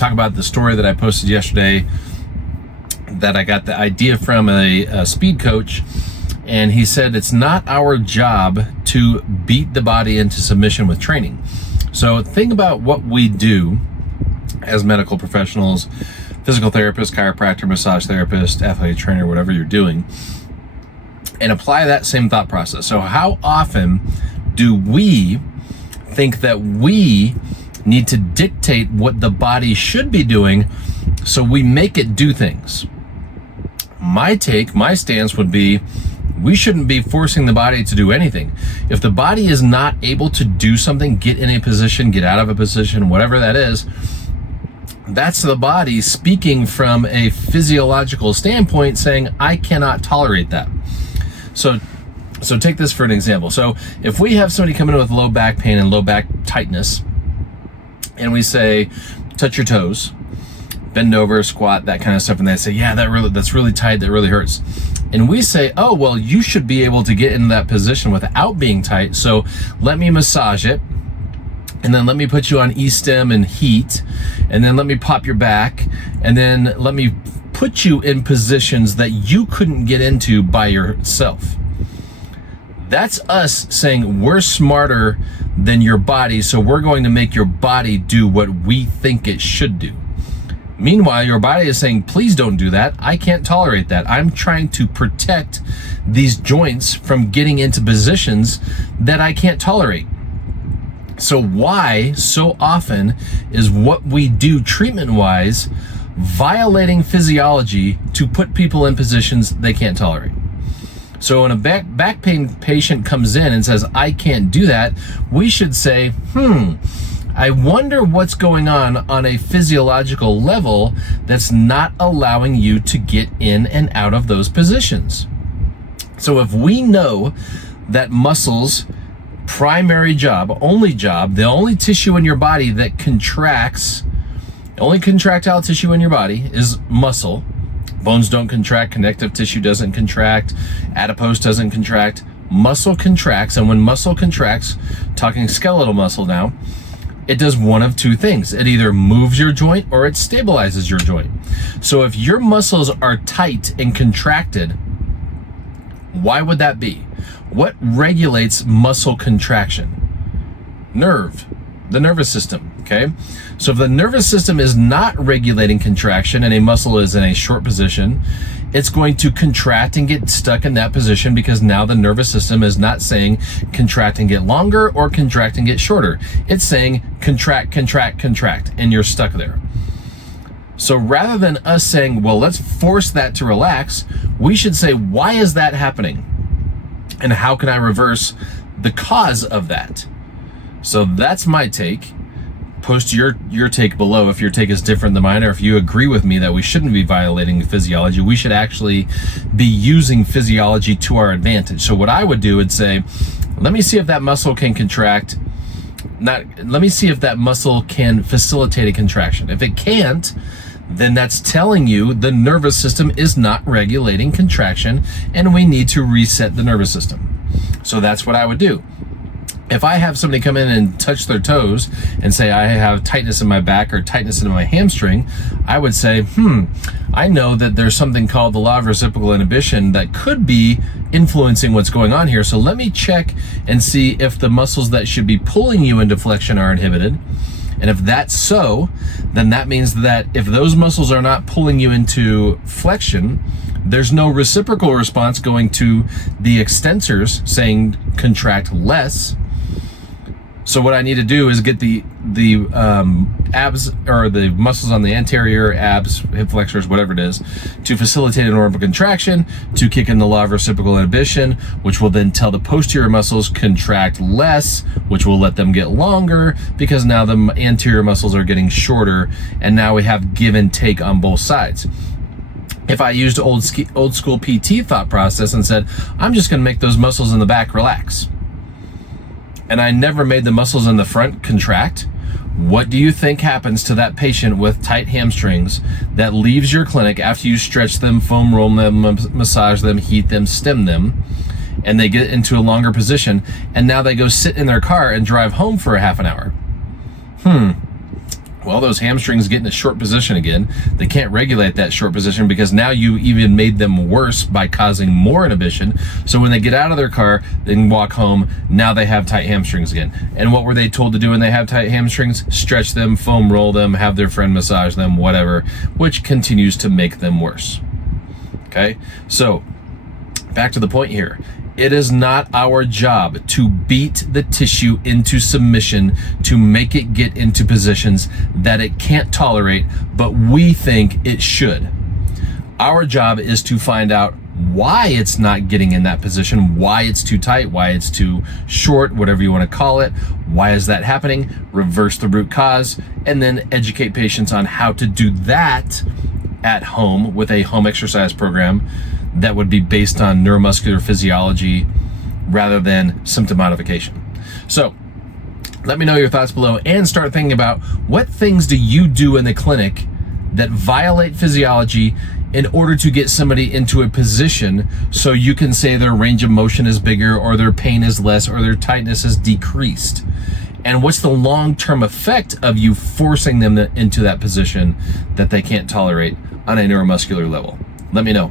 talk about the story that I posted yesterday that I got the idea from a speed coach, and he said it's not our job to beat the body into submission with training. So think about what we do as medical professionals, physical therapist, chiropractor, massage therapist, athletic trainer, whatever you're doing, and apply that same thought process. So how often do we think that we need to dictate what the body should be doing so we make it do things? My stance would be, we shouldn't be forcing the body to do anything. If the body is not able to do something, get in a position, get out of a position, whatever that is, that's the body speaking from a physiological standpoint saying, I cannot tolerate that. So take this for an example. So if we have somebody come in with low back pain and low back tightness, and we say, touch your toes, bend over, squat, that kind of stuff, and they say, yeah, that's really tight, that really hurts. And we say, oh, well, you should be able to get into that position without being tight, so let me massage it, and then let me put you on E-stim and heat, and then let me pop your back, and then let me put you in positions that you couldn't get into by yourself. That's us saying we're smarter than your body, so we're going to make your body do what we think it should do. Meanwhile, your body is saying, please don't do that. I can't tolerate that. I'm trying to protect these joints from getting into positions that I can't tolerate. So why so often is what we do treatment-wise violating physiology to put people in positions they can't tolerate? So when a back pain patient comes in and says, I can't do that, we should say, I wonder what's going on a physiological level that's not allowing you to get in and out of those positions. So if we know that muscles, primary job, the only tissue in your body that contracts, the only contractile tissue in your body is muscle. Bones don't contract, connective tissue doesn't contract, adipose doesn't contract, muscle contracts, and when muscle contracts, talking skeletal muscle now, it does one of two things. It either moves your joint or it stabilizes your joint. So if your muscles are tight and contracted, why would that be? What regulates muscle contraction? The nervous system, okay? So if the nervous system is not regulating contraction and a muscle is in a short position, it's going to contract and get stuck in that position because now the nervous system is not saying contract and get longer or contract and get shorter. It's saying contract, contract, contract, and you're stuck there. So rather than us saying, well, let's force that to relax, we should say, why is that happening? And how can I reverse the cause of that? So that's my take. Post your take below if your take is different than mine, or if you agree with me that we shouldn't be violating physiology. We should actually be using physiology to our advantage. So what I would do would say, let me see if that muscle can contract. Let me see if that muscle can facilitate a contraction. If it can't, then that's telling you the nervous system is not regulating contraction and we need to reset the nervous system. So that's what I would do. If I have somebody come in and touch their toes and say, I have tightness in my back or tightness in my hamstring, I would say, I know that there's something called the law of reciprocal inhibition that could be influencing what's going on here. So let me check and see if the muscles that should be pulling you into flexion are inhibited. And if that's so, then that means that if those muscles are not pulling you into flexion, there's no reciprocal response going to the extensors saying contract less. So what I need to do is get the abs or the muscles on the anterior abs, hip flexors, whatever it is, to facilitate an orbital contraction, to kick in the law of reciprocal inhibition, which will then tell the posterior muscles contract less, which will let them get longer because now the anterior muscles are getting shorter, and now we have give and take on both sides. If I used old school PT thought process and said, I'm just going to make those muscles in the back relax, and I never made the muscles in the front contract, what do you think happens to that patient with tight hamstrings that leaves your clinic after you stretch them, foam roll them, massage them, heat them, stim them, and they get into a longer position, and now they go sit in their car and drive home for a half an hour? Well, those hamstrings get in a short position again. They can't regulate that short position because now you even made them worse by causing more inhibition. So when they get out of their car, they can walk home. Now they have tight hamstrings again. And what were they told to do when they have tight hamstrings? Stretch them, foam roll them, have their friend massage them, whatever, which continues to make them worse. Okay, so back to the point here. It is not our job to beat the tissue into submission to make it get into positions that it can't tolerate, but we think it should. Our job is to find out why it's not getting in that position, why it's too tight, why it's too short, whatever you want to call it. Why is that happening? Reverse the root cause, and then educate patients on how to do that at home with a home exercise program that would be based on neuromuscular physiology rather than symptom modification. So let me know your thoughts below and start thinking about what things do you do in the clinic that violate physiology in order to get somebody into a position so you can say their range of motion is bigger or their pain is less or their tightness is decreased. And what's the long-term effect of you forcing them into that position that they can't tolerate on a neuromuscular level? Let me know.